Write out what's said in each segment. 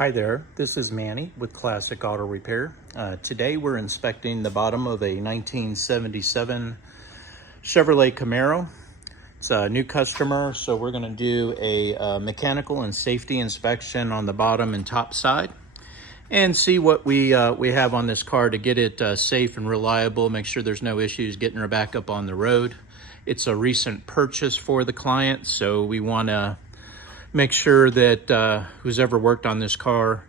Hi there, this is Manny with Classic Auto Repair. Today we're inspecting the bottom of a 1977 Chevrolet Camaro. It's a new customer, so we're going to do a mechanical and safety inspection on the bottom and top side and see what we have on this car to get it safe and reliable, make sure there's no issues getting her back up on the road. It's a recent purchase for the client, so we want to make sure that who's ever worked on this car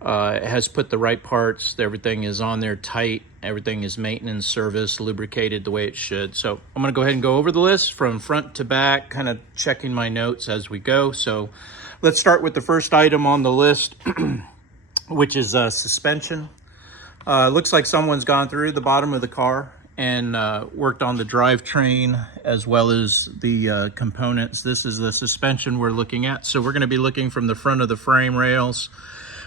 has put the right parts, everything is on there tight, everything is maintenance, service, lubricated the way it should. So I'm gonna go ahead and go over the list from front to back, kind of checking my notes as we go. So let's start with the first item on the list, which is suspension. Looks like someone's gone through the bottom of the car and worked on the drivetrain as well as the components. This is the suspension we're looking at. So we're going to be looking from the front of the frame rails.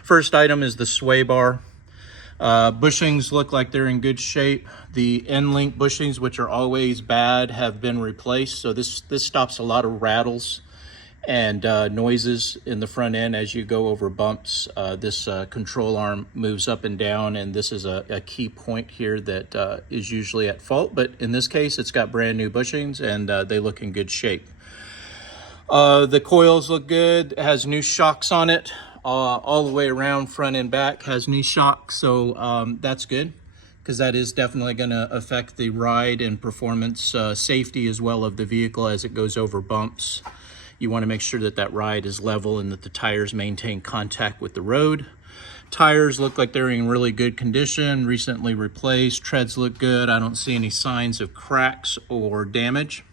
First item is the sway bar. Bushings look like they're in good shape. The end link bushings, which are always bad, have been replaced. So this stops a lot of rattles and noises in the front end as you go over bumps. This control arm moves up and down, and this is a key point here that is usually at fault, but in this case it's got brand new bushings and they look in good shape. The coils look good. It has new shocks on it, all the way around, front and back has new shocks, so that's good, because that is definitely going to affect the ride and performance, safety as well of the vehicle as it goes over bumps. You want to make sure that that ride is level and that the tires maintain contact with the road. Tires look like they're in really good condition, recently replaced. Treads look good. I don't see any signs of cracks or damage.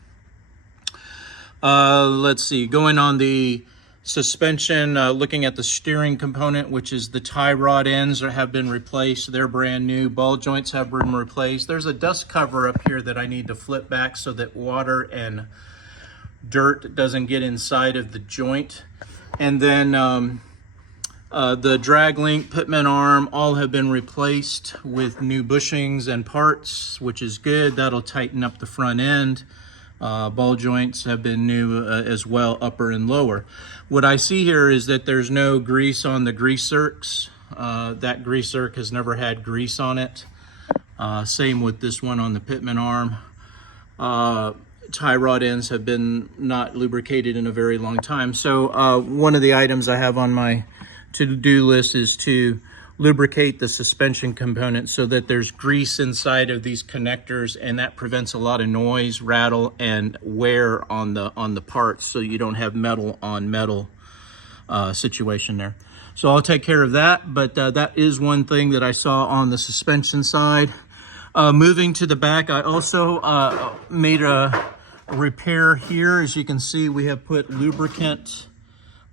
Let's see, going on the suspension, looking at the steering component, which is the tie rod ends have been replaced. They're brand new. Ball joints have been replaced. There's a dust cover up here that I need to flip back so that water and dirt doesn't get inside of the joint. And then the drag link, pitman arm, all have been replaced with new bushings and parts, which is good. That'll tighten up the front end. Ball joints have been new as well, upper and lower. What I see here is that there's no grease on the grease zerks. That grease zerk has never had grease on it. Same with this one on the pitman arm. Tie rod ends have been not lubricated in a very long time. So one of the items I have on my to-do list is to lubricate the suspension component so that there's grease inside of these connectors, and that prevents a lot of noise, rattle, and wear on the parts, so you don't have metal on metal situation there. So I'll take care of that, but that is one thing that I saw on the suspension side. Moving to the back, I also made a repair here. As you can see, we have put lubricant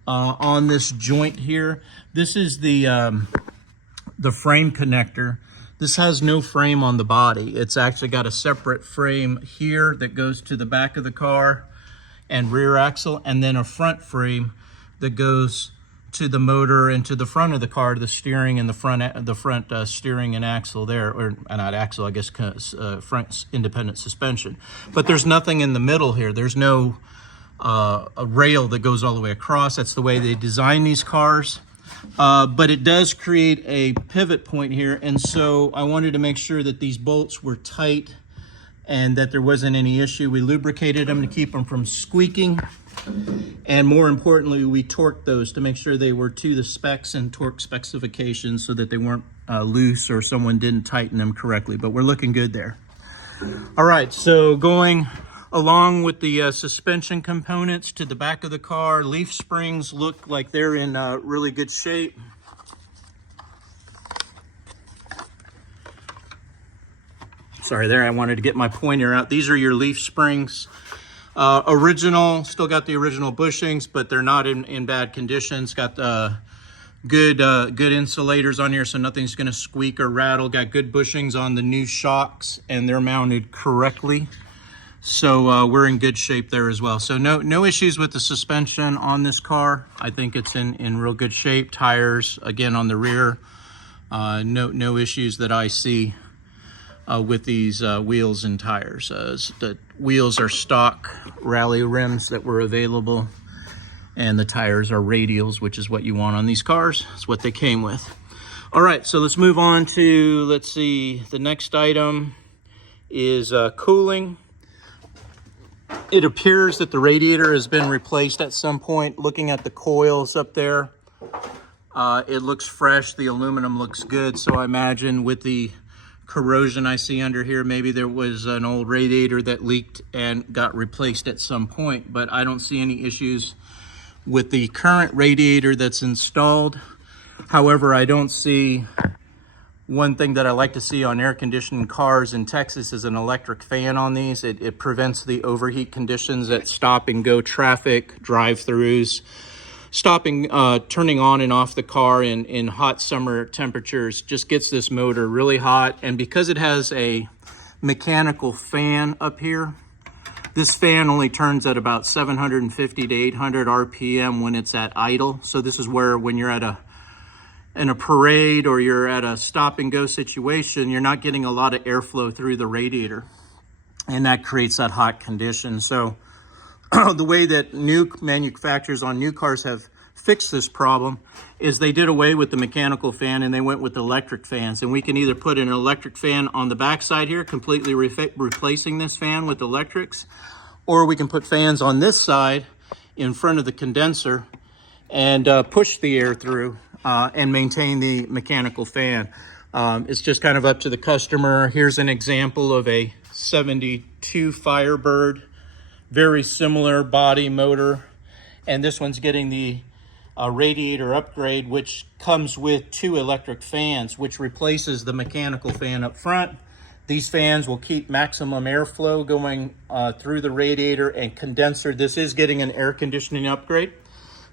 on this joint here. This is the frame connector. This has no frame on the body. It's actually got a separate frame here that goes to the back of the car and rear axle, and then a front frame that goes to the motor and to the front of the car, the steering and the front steering and axle there, or not axle, I guess, front independent suspension. But there's nothing in the middle here. There's no a rail that goes all the way across. That's the way they design these cars. But it does create a pivot point here, and so I wanted to make sure that these bolts were tight and that there wasn't any issue. We lubricated them to keep them from squeaking, and more importantly, we torqued those to make sure they were to the specs and torque specifications so that they weren't loose or someone didn't tighten them correctly, but we're looking good there. All right, so going along with the suspension components to the back of the car, leaf springs look like they're in really good shape. Sorry there, I wanted to get my pointer out. These are your leaf springs. Original, still got the original bushings, but they're not in bad conditions. Got good insulators on here, so nothing's gonna squeak or rattle. Got good bushings on the new shocks, and they're mounted correctly. So we're in good shape there as well. So no issues with the suspension on this car. I think it's in real good shape. Tires, again, on the rear, no issues that I see with these wheels and tires. The wheels are stock rally rims that were available, And the tires are radials, which is what you want on these cars. It's what they came with. All right, so let's move on to, let's see, the next item is cooling. It appears that the radiator has been replaced at some point. Looking at the coils up there, it looks fresh. The aluminum looks good. So I imagine with the corrosion I see under here, maybe there was an old radiator that leaked and got replaced at some point. But I don't see any issues with the current radiator that's installed. However, I don't see, one thing that I like to see on air conditioning cars in Texas is an electric fan on these. It prevents the overheat conditions at stop and go traffic, drive-throughs, turning on and off the car in hot summer temperatures just gets this motor really hot. And because it has a mechanical fan up here, this fan only turns at about 750 to 800 RPM when it's at idle. So this is where when you're in a parade or you're at a stop and go situation, you're not getting a lot of airflow through the radiator, and that creates that hot condition. So the way that new manufacturers on new cars have fixed this problem is they did away with the mechanical fan and they went with electric fans. And we can either put an electric fan on the backside here, completely replacing this fan with electrics, or we can put fans on this side in front of the condenser and push the air through and maintain the mechanical fan. It's just kind of up to the customer. Here's an example of a 72 Firebird, very similar body motor, and this one's getting the radiator upgrade, which comes with 2 electric fans, which replaces the mechanical fan up front. These fans will keep maximum airflow going through the radiator and condenser. This is getting an air conditioning upgrade.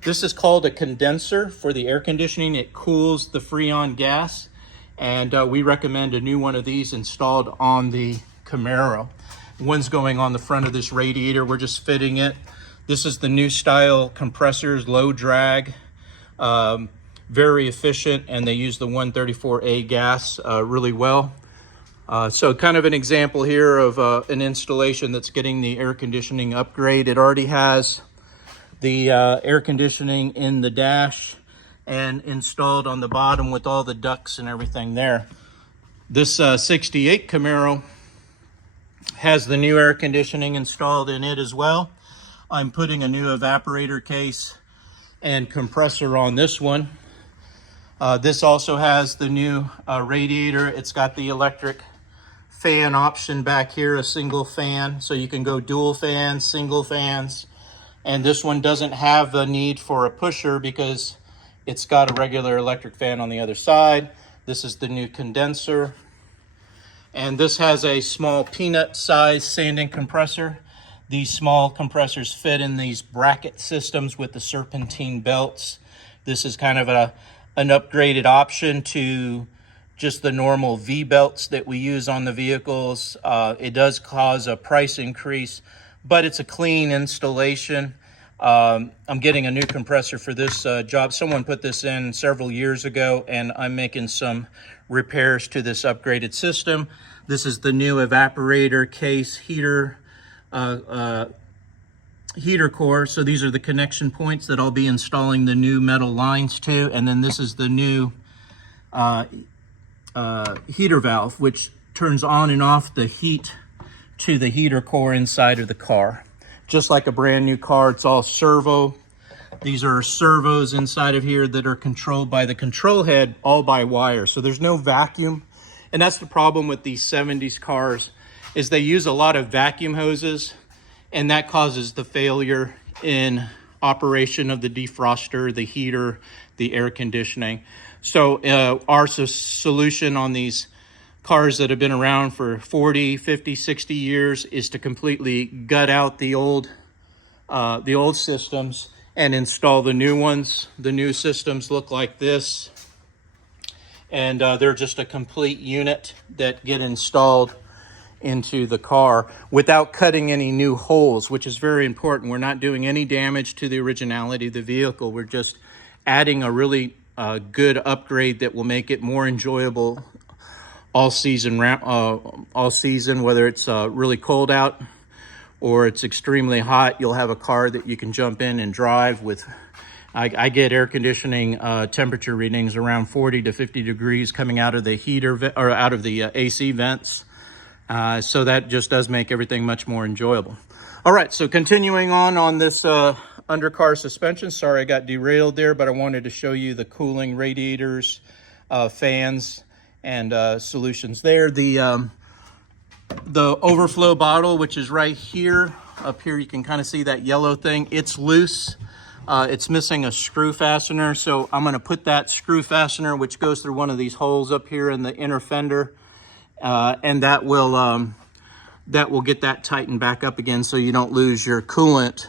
This is called a condenser for the air conditioning. It cools the Freon gas, and we recommend a new one of these installed on the Camaro. One's going on the front of this radiator. We're just fitting it. This is the new style compressors, low drag, very efficient, and they use the 134A gas really well. So kind of an example here of an installation that's getting the air conditioning upgrade. It already has the air conditioning in the dash and installed on the bottom with all the ducts and everything there. This 68 Camaro has the new air conditioning installed in it as well. I'm putting a new evaporator case and compressor on this one. This also has the new radiator. It's got the electric fan option back here, a single fan, so you can go dual fans, single fans. And this one doesn't have the need for a pusher because it's got a regular electric fan on the other side. This is the new condenser. And this has a small peanut-sized sanding compressor. These small compressors fit in these bracket systems with the serpentine belts. This is kind of an upgraded option to just the normal V-belts that we use on the vehicles. It does cause a price increase, but it's a clean installation. I'm getting a new compressor for this job. Someone put this in several years ago, and I'm making some repairs to this upgraded system. This is the new evaporator case heater core. So these are the connection points that I'll be installing the new metal lines to. And then this is the new heater valve, which turns on and off the heat to the heater core inside of the car. Just like a brand new car, it's all servo. These are servos inside of here that are controlled by the control head, all by wire. So there's no vacuum. And that's the problem with these 70s cars, is they use a lot of vacuum hoses, and that causes the failure in operation of the defroster, the heater, the air conditioning. So our solution on these cars that have been around for 40, 50, 60 years is to completely gut out the old systems and install the new ones. The new systems look like this, and they're just a complete unit that get installed into the car without cutting any new holes, which is very important. We're not doing any damage to the originality of the vehicle. We're just adding a really good upgrade that will make it more enjoyable all season, whether it's really cold out or it's extremely hot, you'll have a car that you can jump in and drive with. I get air conditioning temperature readings around 40 to 50 degrees coming out of the heater or out of the AC vents. So that just does make everything much more enjoyable. All right, so continuing on this undercar suspension. Sorry I got derailed there, but I wanted to show you the cooling radiators, fans, and solutions there. The overflow bottle, which is right here, up here, you can kind of see that yellow thing. It's loose. It's missing a screw fastener, so I'm going to put that screw fastener, which goes through one of these holes up here in the inner fender, and that will get that tightened back up again, so you don't lose your coolant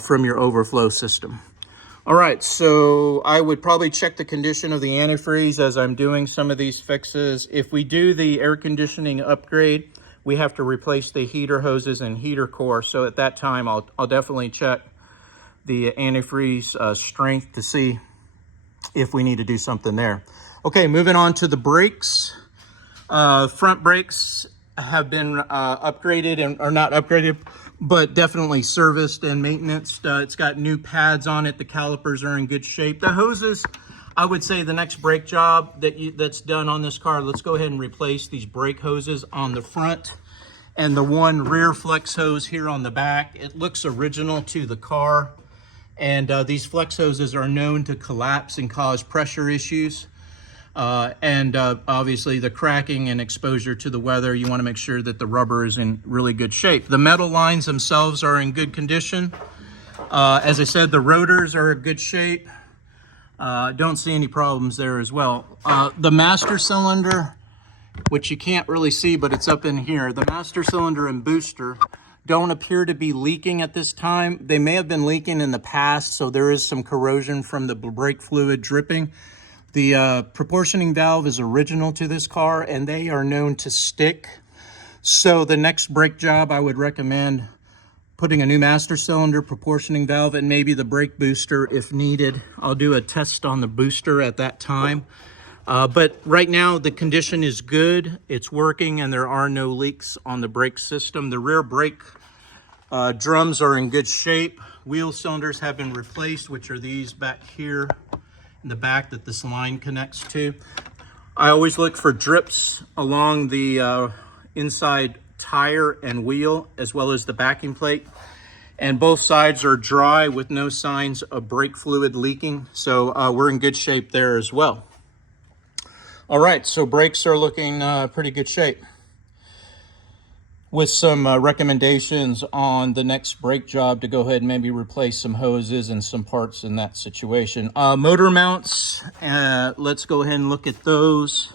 from your overflow system. All right, so I would probably check the condition of the antifreeze as I'm doing some of these fixes. If we do the air conditioning upgrade, we have to replace the heater hoses and heater core. So at that time, I'll definitely check the antifreeze strength to see if we need to do something there. Okay, moving on to the brakes. Front brakes have been upgraded, or not upgraded, but definitely serviced and maintenanced. It's got new pads on it. The calipers are in good shape. The hoses, I would say the next brake job that's done on this car, let's go ahead and replace these brake hoses on the front and the one rear flex hose here on the back. It looks original to the car. And these flex hoses are known to collapse and cause pressure issues. Obviously the cracking and exposure to the weather, you want to make sure that the rubber is in really good shape. The metal lines themselves are in good condition. As I said, the rotors are in good shape. Don't see any problems there as well. The master cylinder, which you can't really see, but it's up in here. The master cylinder and booster don't appear to be leaking at this time. They may have been leaking in the past, so there is some corrosion from the brake fluid dripping. The proportioning valve is original to this car, and they are known to stick. So the next brake job, I would recommend putting a new master cylinder, proportioning valve, and maybe the brake booster if needed. I'll do a test on the booster at that time. But right now the condition is good, it's working, and there are no leaks on the brake system. The rear brake drums are in good shape. Wheel cylinders have been replaced, which are these back here in the back that this line connects to. I always look for drips along the inside tire and wheel, as well as the backing plate. And both sides are dry with no signs of brake fluid leaking. So we're in good shape there as well. All right, so brakes are looking pretty good shape. With some recommendations on the next brake job to go ahead and maybe replace some hoses and some parts in that situation. Motor mounts, let's go ahead and look at those.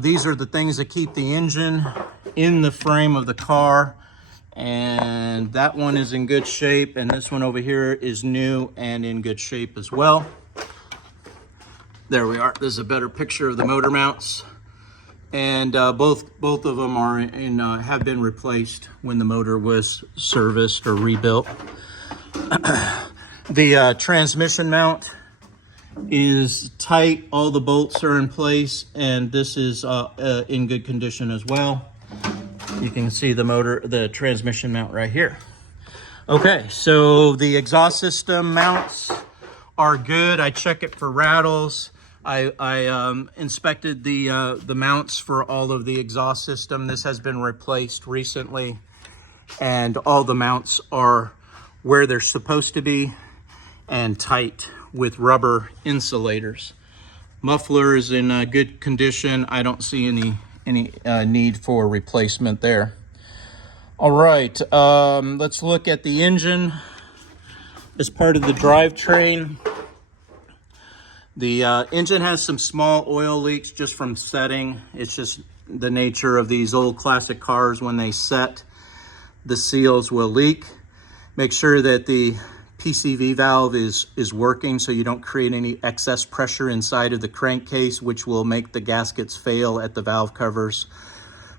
These are the things that keep the engine in the frame of the car. And that one is in good shape, and this one over here is new and in good shape as well. There we are. This is a better picture of the motor mounts, and both of them are in have been replaced when the motor was serviced or rebuilt. The transmission mount is tight. All the bolts are in place, and this is in good condition as well. You can see the transmission mount right here. Okay, so the exhaust system mounts are good. I check it for rattles. I inspected the mounts for all of the exhaust system. This has been replaced recently, and all the mounts are where they're supposed to be and tight with rubber insulators. Muffler is in good condition. I don't see any need for replacement there. All right, let's look at the engine as part of the drivetrain. The engine has some small oil leaks just from setting. It's just the nature of these old classic cars. When they set, the seals will leak. Make sure that the PCV valve is working so you don't create any excess pressure inside of the crankcase, which will make the gaskets fail at the valve covers,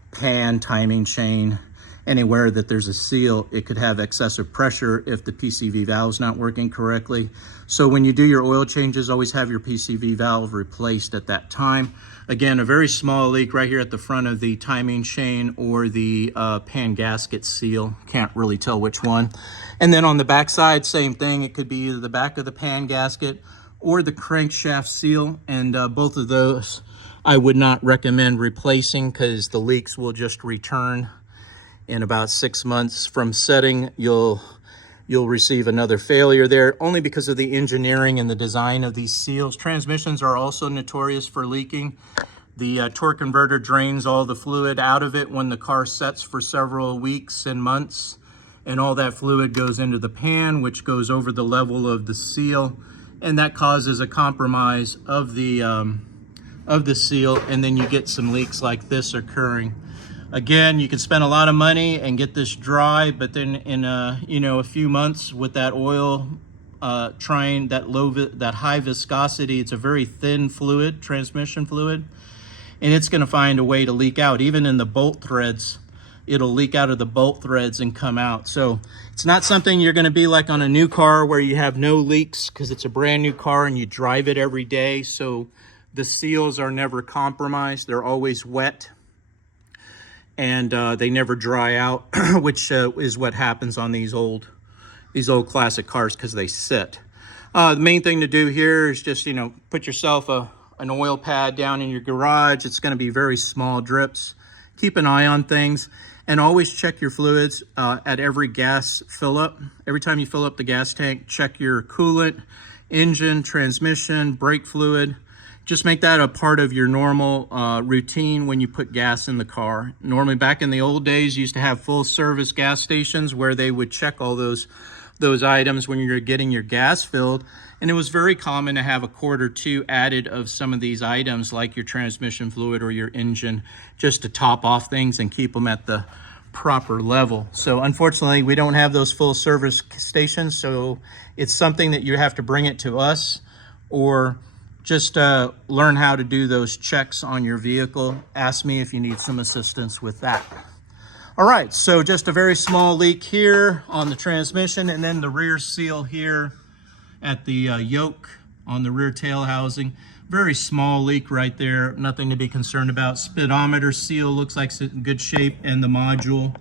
pan, timing chain, anywhere that there's a seal, it could have excessive pressure if the PCV valve is not working correctly. So when you do your oil changes, always have your PCV valve replaced at that time. Again, a very small leak right here at the front of the timing chain or the pan gasket seal. Can't really tell which one. And then on the back side, same thing. It could be either the back of the pan gasket or the crankshaft seal. And both of those I would not recommend replacing because the leaks will just return. In about 6 months from setting, you'll receive another failure there, only because of the engineering and the design of these seals. Transmissions are also notorious for leaking. The torque converter drains all the fluid out of it when the car sets for several weeks and months, and all that fluid goes into the pan, which goes over the level of the seal, and that causes a compromise of the seal, and then you get some leaks like this occurring. Again, you can spend a lot of money and get this dry, but then in a few months with that oil trying that high viscosity, it's a very thin fluid, transmission fluid, and it's going to find a way to leak out. Even in the bolt threads, it'll leak out of the bolt threads and come out. So it's not something you're going to be like on a new car where you have no leaks because it's a brand new car and you drive it every day. So the seals are never compromised. They're always wet. And they never dry out, which is what happens on these old classic cars because they sit. The main thing to do here is just, put yourself an oil pad down in your garage. It's going to be very small drips. Keep an eye on things and always check your fluids at every gas fill up. Every time you fill up the gas tank, check your coolant, engine, transmission, brake fluid. Just make that a part of your normal routine when you put gas in the car. Normally back in the old days, you used to have full service gas stations where they would check all those items when you're getting your gas filled. And it was very common to have a quart or two added of some of these items like your transmission fluid or your engine just to top off things and keep them at the proper level. So unfortunately, we don't have those full service stations. So it's something that you have to bring it to us or just learn how to do those checks on your vehicle. Ask me if you need some assistance with that. All right, so just a very small leak here on the transmission and then the rear seal here at the yoke on the rear tail housing. Very small leak right there, nothing to be concerned about. Speedometer seal looks like it's in good shape, and the module,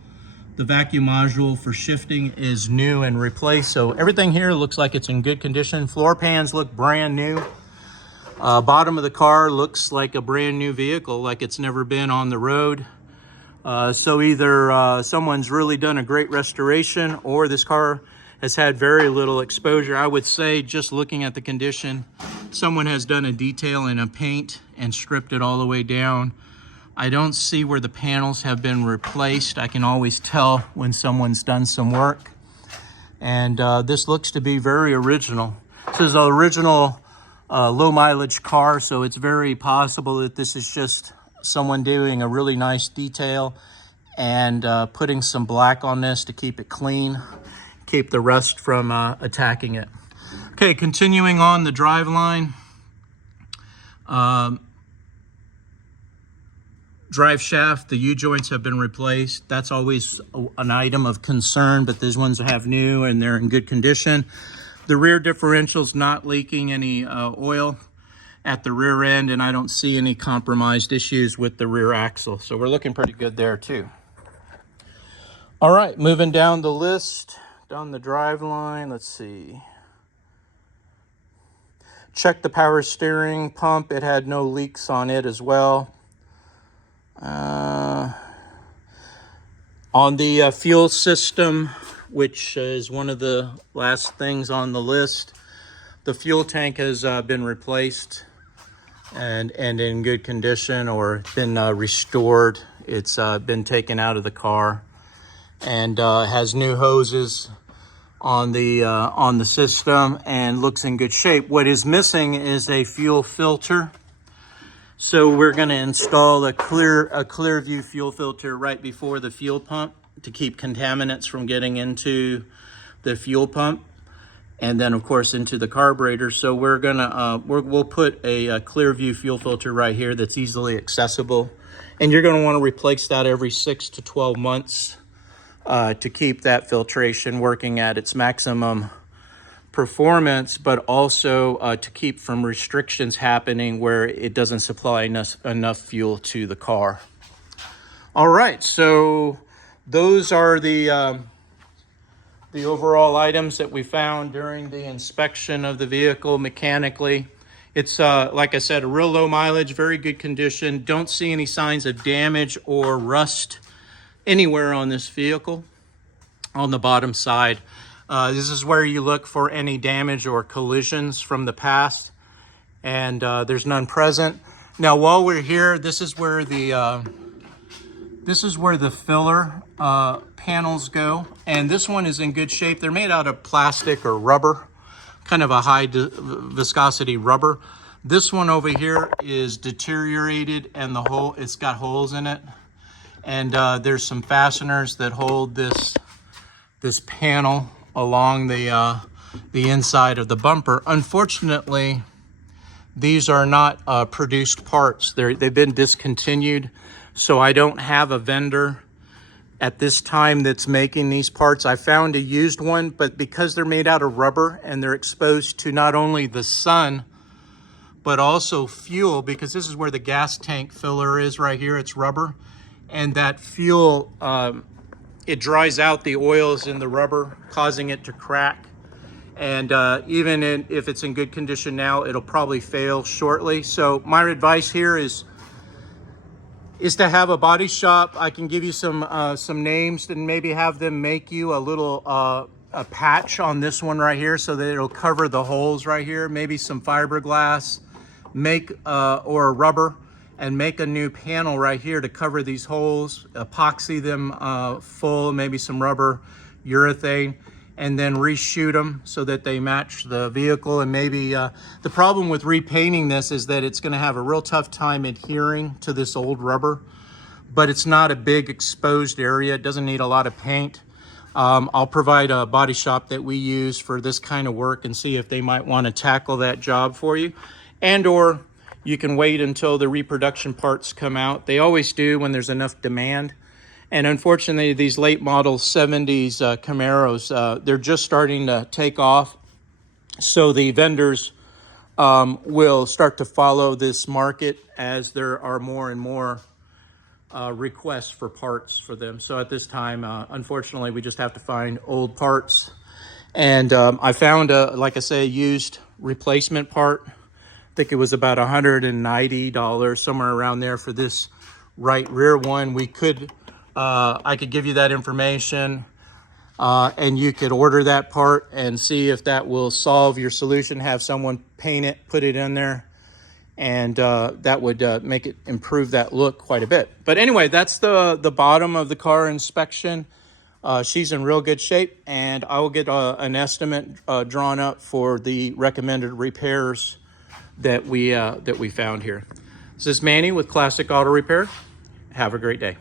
the vacuum module for shifting is new and replaced. So everything here looks like it's in good condition. Floor pans look brand new. Bottom of the car looks like a brand new vehicle, like it's never been on the road. So either someone's really done a great restoration or this car has had very little exposure. I would say, just looking at the condition, someone has done a detail and a paint and stripped it all the way down. I don't see where the panels have been replaced. I can always tell when someone's done some work. And this looks to be very original. This is an original low mileage car, so it's very possible that this is just someone doing a really nice detail and putting some black on this to keep it clean, keep the rust from attacking it. Okay, continuing on the drive line. Drive shaft, the U-joints have been replaced. That's always an item of concern, but these ones have new and they're in good condition. The rear differential's not leaking any oil at the rear end, and I don't see any compromised issues with the rear axle. So we're looking pretty good there too. All right, moving down the list, down the drive line, let's see. Check the power steering pump. It had no leaks on it as well. On the fuel system, which is one of the last things on the list, the fuel tank has been replaced and in good condition, or been restored. It's been taken out of the car and has new hoses on the system and looks in good shape. What is missing is a fuel filter. So we're going to install a clear view fuel filter right before the fuel pump to keep contaminants from getting into the fuel pump, and then of course into the carburetor. So we're gonna we'll put a clear view fuel filter right here that's easily accessible, and you're going to want to replace that every 6 to 12 months. to keep that filtration working at its maximum performance, but also to keep from restrictions happening where it doesn't supply enough fuel to the car. All right, so those are the overall items that we found during the inspection of the vehicle mechanically. It's, like I said, a real low mileage, very good condition. Don't see any signs of damage or rust anywhere on this vehicle. On the bottom side, this is where you look for any damage or collisions from the past, and there's none present. Now, while we're here, this is where the filler panels go, and this one is in good shape. They're made out of plastic or rubber, kind of a high viscosity rubber. This one over here is deteriorated, and it's got holes in it, and there's some fasteners that hold this panel along the inside of the bumper. Unfortunately, these are not produced parts. They've been discontinued, so I don't have a vendor at this time that's making these parts. I found a used one, but because they're made out of rubber and they're exposed to not only the sun, but also fuel, because this is where the gas tank filler is right here, it's rubber, and that fuel, it dries out the oils in the rubber, causing it to crack. And even if it's in good condition now, it'll probably fail shortly. So my advice here is to have a body shop. I can give you some names and maybe have them make you a little a patch on this one right here so that it'll cover the holes right here. Maybe some fiberglass, or rubber, and make a new panel right here to cover these holes, epoxy them full, maybe some rubber, urethane, and then reshoot them so that they match the vehicle. And maybe the problem with repainting this is that it's going to have a real tough time adhering to this old rubber, but it's not a big exposed area. It doesn't need a lot of paint. I'll provide a body shop that we use for this kind of work and see if they might want to tackle that job for you. And or you can wait until the reproduction parts come out. They always do when there's enough demand. And unfortunately, these late model 70s Camaros, they're just starting to take off. So the vendors will start to follow this market as there are more and more requests for parts for them. So at this time, unfortunately, we just have to find old parts. And I found, like I say, a used replacement part. I think it was about $190, somewhere around there for this right rear one. I could give you that information and you could order that part and see if that will solve your solution. Have someone paint it, put it in there, and that would make it improve that look quite a bit. But anyway, that's the bottom of the car inspection. She's in real good shape, and I will get an estimate drawn up for the recommended repairs that we found here. This is Manny with Classic Auto Repair. Have a great day.